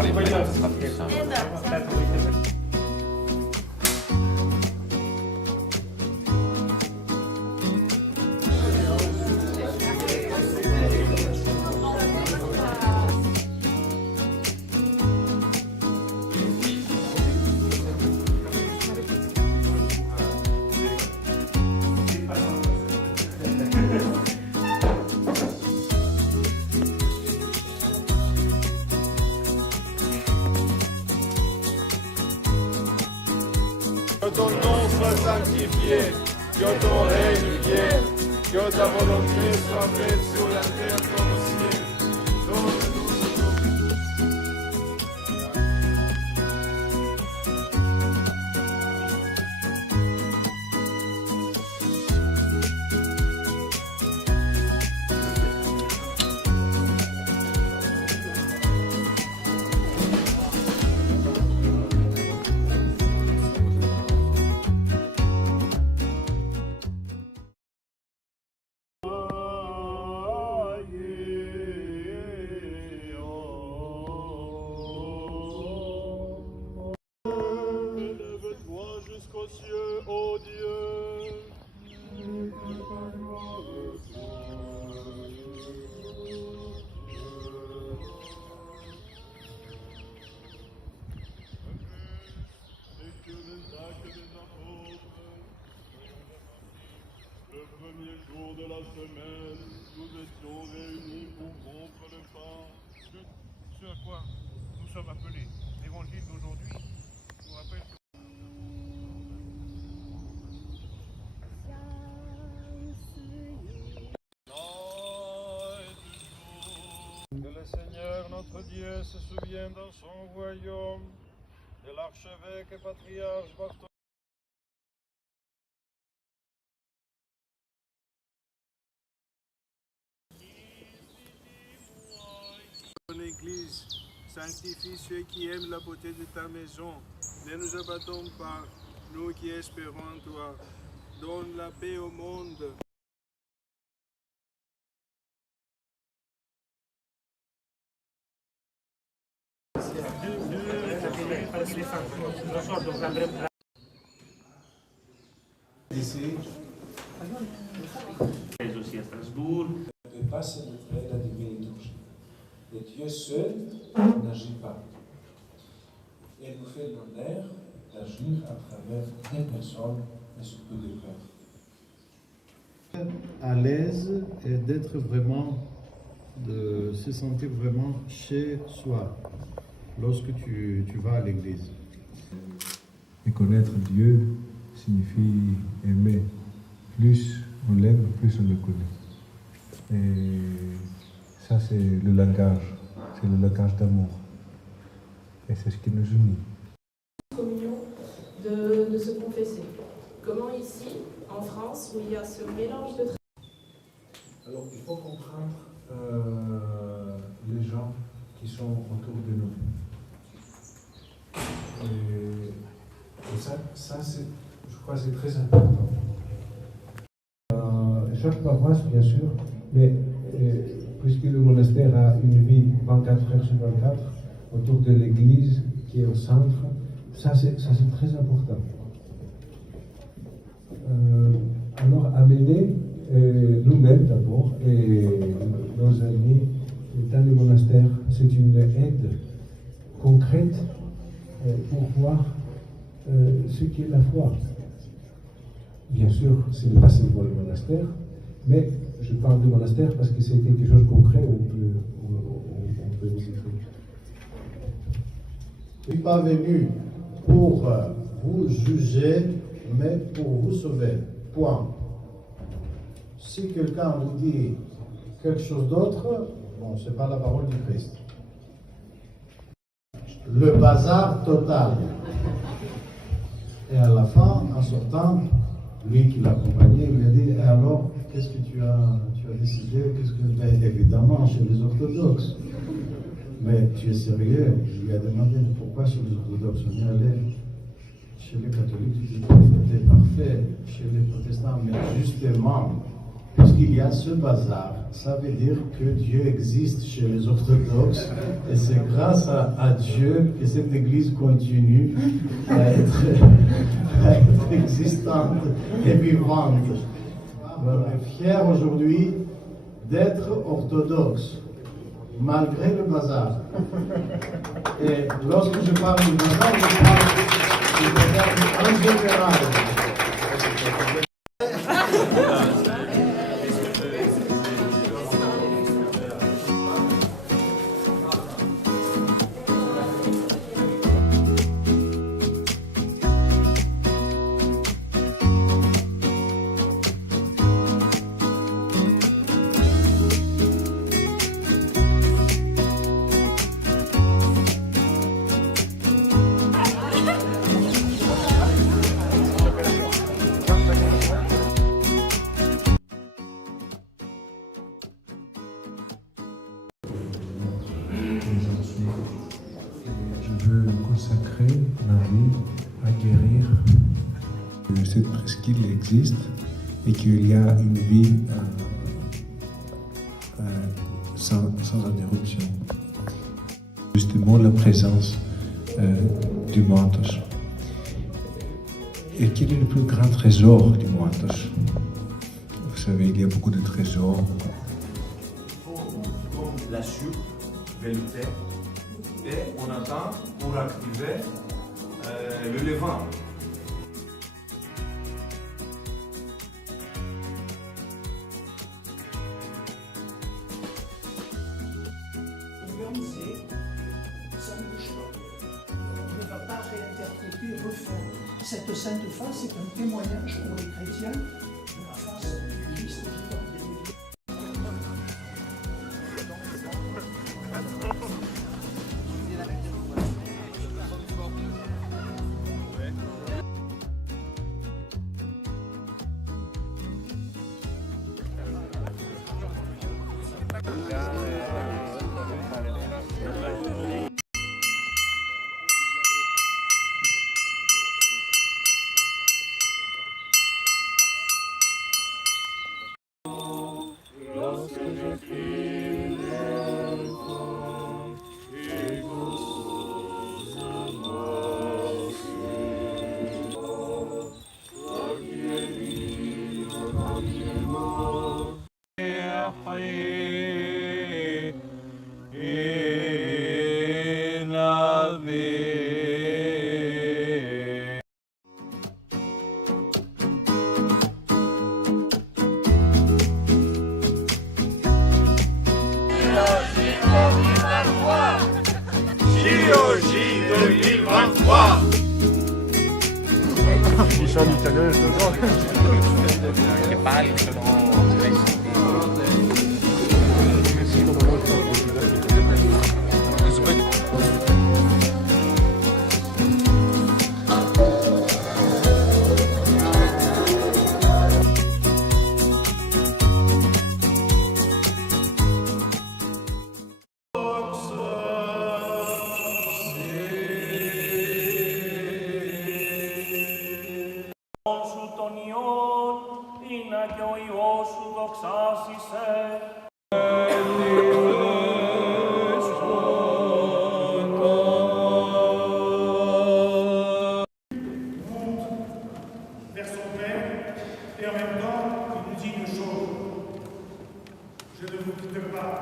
voir les prénoms, ce sera plus simple. Que ton nom soit sanctifié, que ton règne vienne, que ta volonté soit faite sur la terre comme au ciel. Donne-nous aujourd'hui. Élève-toi jusqu'aux cieux, ô Dieu. Et que les actes des apôtres, le premier jour de la semaine, nous étions réunis pour rompre le pain. Ce à quoi nous sommes appelés. L'évangile d'aujourd'hui nous rappelle que Que le Seigneur notre Dieu se souvienne dans son royaume de l'archevêque et patriarche Bartholomew. Ton Église, sanctifie ceux qui aiment la beauté de ta maison. Ne nous abattons pas, nous qui espérons en toi. Donne la paix au monde. Ici, aussi à Strasbourg. ne pas célébrer la divine liturgie. Et Dieu seul n'agit pas. Et nous fait l'honneur d'agir à travers des personnes et surtout des cœurs. À l'aise et d'être vraiment, de se sentir vraiment chez soi lorsque tu vas à l'église. Et connaître Dieu signifie aimer. Plus on l'aime, plus on le connaît. Et ça, c'est le langage d'amour. Et c'est ce qui nous unit. Communion de se confesser. Comment ici, en France, où il y a ce mélange de Alors, il faut comprendre les gens qui sont autour de nous. Et ça c'est, je crois, c'est très important. Chaque paroisse, bien sûr, mais puisque le monastère a une vie 24 heures sur 24 autour de l'église qui est au centre, ça c'est très important. Alors, amener nous-mêmes d'abord et nos amis dans le monastère, c'est une aide concrète pour voir ce qu'est la foi. Bien sûr, ce n'est pas seulement le monastère, mais je parle du monastère parce que c'est quelque chose de concret où on peut visiter. Je ne suis pas venu pour vous juger, mais pour vous sauver. Point. Si quelqu'un vous dit quelque chose d'autre, bon, ce n'est pas la parole du Christ. Le bazar total. Et à la fin, en sortant, lui qui l'accompagnait, il lui a dit, et alors, qu'est-ce que tu as décidé? Ben, évidemment, chez les orthodoxes. Mais tu es sérieux? Je lui ai demandé, pourquoi chez les orthodoxes? On y allait chez les catholiques, c'était parfait. Chez les protestants, mais justement, puisqu'il y a ce bazar, ça veut dire que Dieu existe chez les orthodoxes et c'est grâce à Dieu que cette église continue à être existante et vivante. Voilà. On est fiers aujourd'hui d'être orthodoxe, malgré le bazar. Et lorsque je parle du bazar, je parle du bazar en général. Je veux consacrer ma vie à guérir que cette presqu'île existe et qu'il y a une vie sans interruption. Justement, la présence du Mantos. Et quel est le plus grand trésor du Mantos? Vous savez, il y a beaucoup de trésors. La soupe veloutée et on attend pour activer le levain. Organisé, ça ne bouge pas. On ne va pas réinterpréter, refaire. Cette sainte face est un témoignage pour les chrétiens de la face du Christ vivant des milieux. JOJ 2023. Je dis ça en italien, je le vois. Che parli sono σου τον Υιόν, ή να και ο Υιός σου δοξάσισε. Vers son Père, et en même temps, il nous dit une chose. Je ne vous quitte pas.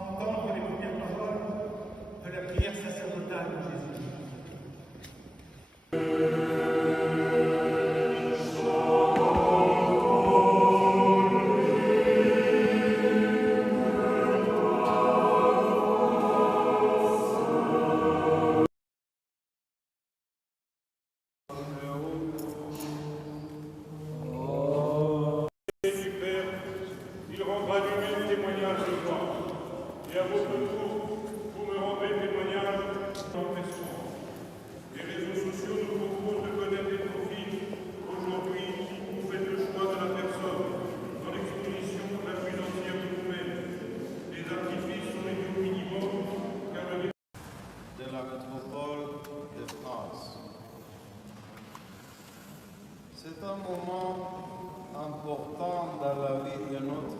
Entendre les premières paroles de la prière sacerdotale de Jésus. Il rendra lui-même témoignage de moi. Et à votre tour, vous me rendrez témoignage en question. Les réseaux sociaux nous proposent de connaître des profils. Aujourd'hui, vous faites le choix de la personne dans l'exposition la plus entière de vous-même. Les artifices sont les au minimum, car le De la métropole de France. C'est un moment important dans la vie de notre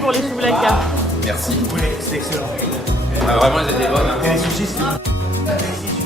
pour les souvlaka. Merci. Oui, c'est excellent. Ah, vraiment, elles étaient bonnes. Et les sushis, c'est